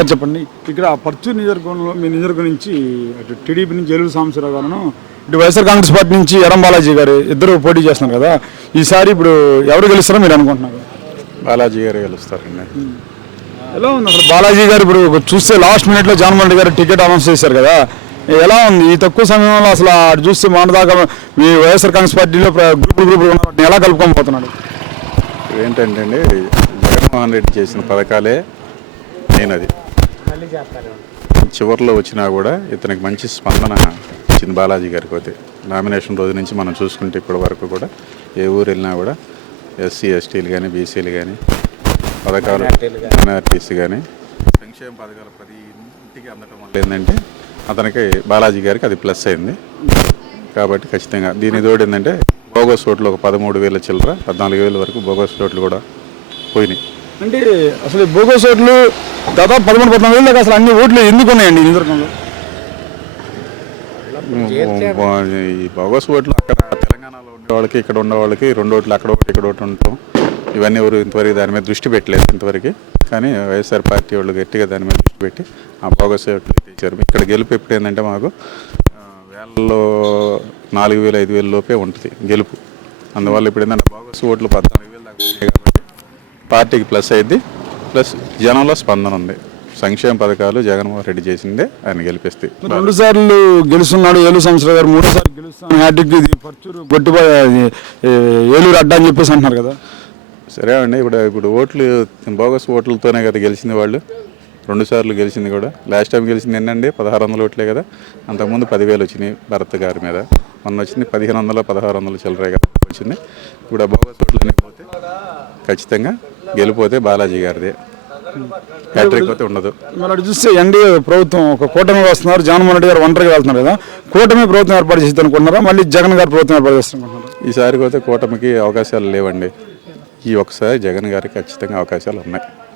చెప్పండి. ఇక్కడ పర్చూరు నియోజకవర్గంలో మీ నియోజకవర్గం నుంచి అటు టీడీపీ నుంచి ఏలూరు సాంబశివరావు గారు, ఇటు వైఎస్ఆర్ కాంగ్రెస్ పార్టీ నుంచి ఎర్రం బాలాజీ గారు ఇద్దరు పోటీ చేస్తున్నారు కదా. ఈసారి ఇప్పుడు ఎవరు గెలుస్తారో మీరు అనుకుంటున్నారు? బాలాజీ గారు గెలుస్తారండి. ఎలా ఉంది అసలు బాలాజీ గారు ఇప్పుడు చూస్తే లాస్ట్ మినిట్లో జగన్మోహన్ రెడ్డి గారు టికెట్ అనౌన్స్ చేశారు కదా, ఎలా ఉంది ఈ తక్కువ సమయంలో? అసలు అటు చూస్తే మొన్నదాకా మీ వైఎస్ఆర్ కాంగ్రెస్ పార్టీలో గ్రూపులు ఎలా కలుపుకొని పోతున్నాడు? ఏంటంటే అండి, జగన్మోహన్ రెడ్డి చేసిన పథకాలే నేను అది చివరిలో వచ్చినా కూడా ఇతనికి మంచి స్పందన ఇచ్చింది బాలాజీ గారికి. పోతే నామినేషన్ రోజు నుంచి మనం చూసుకుంటే ఇప్పటి వరకు కూడా ఏ ఊరు వెళ్ళినా కూడా ఎస్సీ ఎస్టీలు కానీ బీసీలు కానీ పథకాలు మైనారిటీస్ కానీ సంక్షేమ పథకాలు ప్రతి ఇంటికి అందటం వల్ల ఏంటంటే అతనికి బాలాజీ గారికి అది ప్లస్ అయింది. కాబట్టి ఖచ్చితంగా దీని తోడు ఏంటంటే బోగస్ ఓట్లు ఒక 13,000 చిల్లర 14,000 వరకు బోగస్ ఓట్లు కూడా పోయినాయి. అంటే అసలు బోగస్ ఓట్లు దాదాపు 13-14 దాకా అసలు అన్ని ఓట్లు ఎందుకు ఉన్నాయండి ఈ నియోజకవర్గంలో? ఈ బోగస్ ఓట్లు అక్కడ తెలంగాణలో ఉండే వాళ్ళకి ఇక్కడ ఉండే వాళ్ళకి 2 ఓట్లు అక్కడ ఒకటి ఇక్కడ ఒకటి ఉండటం, ఇవన్నీ ఎవరు ఇంతవరకు దాని మీద దృష్టి పెట్టలేదు ఇంతవరకు. కానీ వైఎస్ఆర్ పార్టీ వాళ్ళు గట్టిగా దాని మీద దృష్టి పెట్టి ఆ బోగస్ ఓట్లు ఇచ్చారు. ఇక్కడ గెలుపు ఎప్పుడు ఏంటంటే మాకు వేలలో 4,000 5,000 లోపే ఉంటుంది గెలుపు. అందువల్ల ఇప్పుడు ఏంటంటే బోగస్ ఓట్లు 14,000 దాకా ఉన్నాయి కాబట్టి పార్టీకి ప్లస్ అయింది, ప్లస్ జనంలో స్పందన ఉంది. సంక్షేమ పథకాలు జగన్మోహన్ రెడ్డి చేసిందే ఆయన గెలిపిస్తే. 2 సార్లు గెలుస్తున్నాడు ఏలూరు సాంబశివరావు గారు, 3వ సారి గెలుస్తాను హ్యాట్రిక్ పర్చూరు గొట్టిపోయి ఏలూరు అడ్డా అని చెప్పేసి అంటున్నారు కదా. సరే అండి, ఇప్పుడు ఓట్లు బోగస్ ఓట్లతోనే కదా గెలిచింది వాళ్ళు. 2 సార్లు గెలిచింది కూడా. లాస్ట్ టైం గెలిచింది ఏంటండి 1,600 ఓట్లే కదా. అంతకుముందు 10,000 వచ్చినాయి భరత్ గారి మీద. మొన్న వచ్చింది 1,500 1,600 చిల్లరే కదా వచ్చింది. ఇప్పుడు ఆ బోగస్ ఓట్లు అనేవి పోతే ఖచ్చితంగా గెలిపోతే బాలాజీ గారిదే, హ్యాట్రిక్ పోతే ఉండదు. మరి అటు చూస్తే ఎన్డీఏ ప్రభుత్వం ఒక కూటమి వస్తున్నారు, జగన్మోహన్ రెడ్డి గారు ఒంటరిగా వెళ్తున్నారు కదా, కూటమి ప్రభుత్వం ఏర్పాటు చేసి అనుకుంటున్నారా, మళ్ళీ జగన్ గారు ప్రభుత్వం ఏర్పాటు చేస్తున్నారు? ఈసారి పోతే కూటమికి అవకాశాలు లేవండి. ఈ ఒక్కసారి జగన్ గారికి ఖచ్చితంగా అవకాశాలు ఉన్నాయి.